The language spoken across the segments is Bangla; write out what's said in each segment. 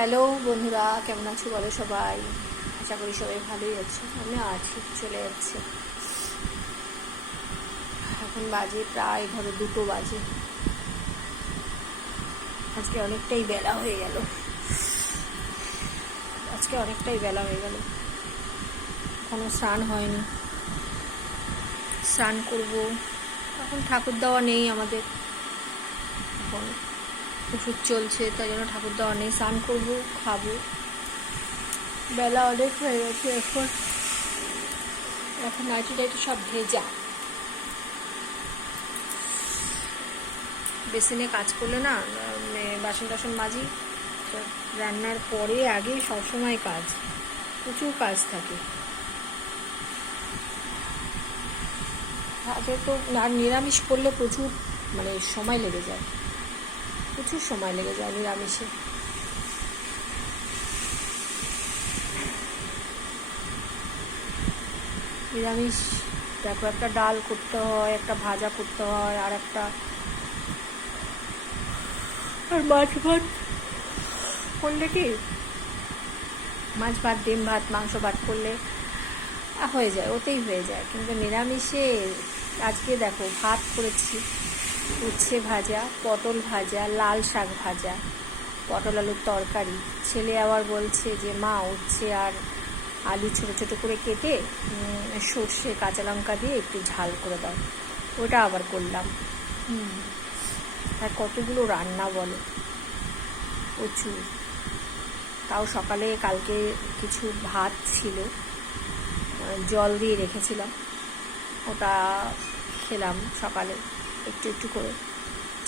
হ্যালো বন্ধুরা, কেমন আছো বলো সবাই। আশা করি সবাই ভালোই আছো। আমি আছি, চলে যাচ্ছে। এখন বাজে প্রায় ধরো 2টো বাজে। আজকে অনেকটাই বেলা হয়ে গেল। এখনো স্নান হয়নি, স্নান করব। এখন ঠাকুর দেওয়া নেই আমাদের, এখন ওষুধ চলছে, তাই জন্য ঠাকুর দেওয়া নেই। স্নান করবো, খাবো। বেলা অনেক হয়ে গেছে। এখন নাইটি টাইটি সব ভেজা। বেসিনে কাজ করলে না, বাসন টাসন মাজি, রান্নার পরে আগে সবসময় কাজ, প্রচুর কাজ থাকে। আগে তো আর নিরামিষ করলে প্রচুর সময় লেগে যায়, প্রচুর সময় লেগে যায় নিরামিষে। নিরামিষ দেখো, একটা ডাল করতে হয়, একটা ভাজা করতে হয়, আর মাছ ভাত করলে কি, মাছ ভাত, ডিম ভাত, মাংস ভাত করলে হয়ে যায়, ওতেই হয়ে যায়। কিন্তু নিরামিষে আজকে দেখো ভাত করেছি, উচ্ছে ভাজা, পটল ভাজা, লাল শাক ভাজা, পটল আলুর তরকারি। ছেলে আবার বলছে যে মা, উচ্ছে আর আলু ছোটো ছোটো করে কেটে সর্ষে কাঁচা লঙ্কা দিয়ে একটু ঝাল করে দাও। ওটা আবার করলাম। আর কতগুলো রান্না বলো, প্রচুর। তাও সকালে কালকে কিছু ভাত ছিল, জল দিয়ে রেখেছিলাম, ওটা খেলাম সকালে একটু একটু করে।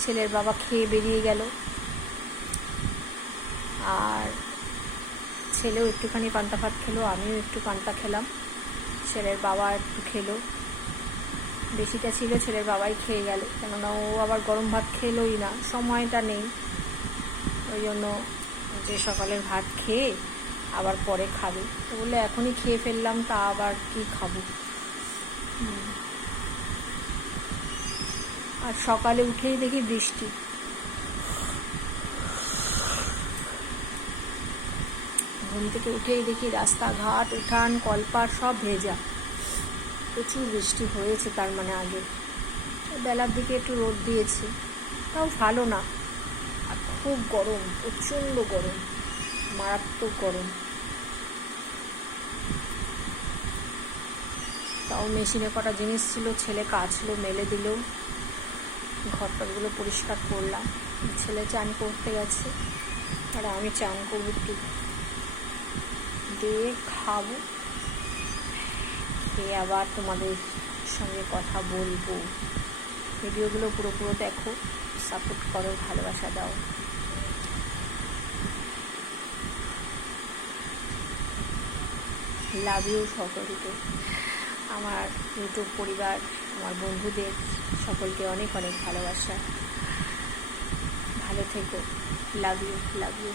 ছেলের বাবা খেয়ে বেরিয়ে গেল, আর ছেলেও একটুখানি পান্তা ভাত খেলো, আমিও একটু পান্তা খেলাম, ছেলের বাবা একটু খেলো। বেশিটা ছিল, ছেলের বাবাই খেয়ে গেল, কেননা ও আবার গরম ভাত খেলোই না, সময়টা নেই। ওই জন্য যে সকালের ভাত খেয়ে আবার পরে খাবে, তো বললে এখনই খেয়ে ফেললাম, তা আবার কি খাবো। আর সকালে উঠেই দেখি বৃষ্টি। ঘুম থেকে উঠেই দেখি রাস্তাঘাট, উঠান, কলপার সব ভেজা। প্রচুর বৃষ্টি হয়েছে, তার মানে আগে বেলার দিকে একটু রোদ দিয়েছে, তাও ভালো না। আর খুব গরম, প্রচণ্ড গরম, মারাত্মক গরম। তাও মেশিনে কটা জিনিস ছিল, ছেলে কাচলো, মেলে দিল, ঘরটাগুলো পরিষ্কার করলাম। ছেলে চান করতে গেছে, আর আমি চান করবো, একটু দিয়ে খাবো, খেয়ে আবার তোমাদের সঙ্গে কথা বলবো। ভিডিওগুলো পুরো দেখো, সাপোর্ট করো, ভালোবাসা দাও। লাভ ইউ সকলকে, আমার ইউটিউব পরিবার, আমার বন্ধুদের সকলকে অনেক অনেক ভালোবাসা। ভালো থেকো। Love you, love you.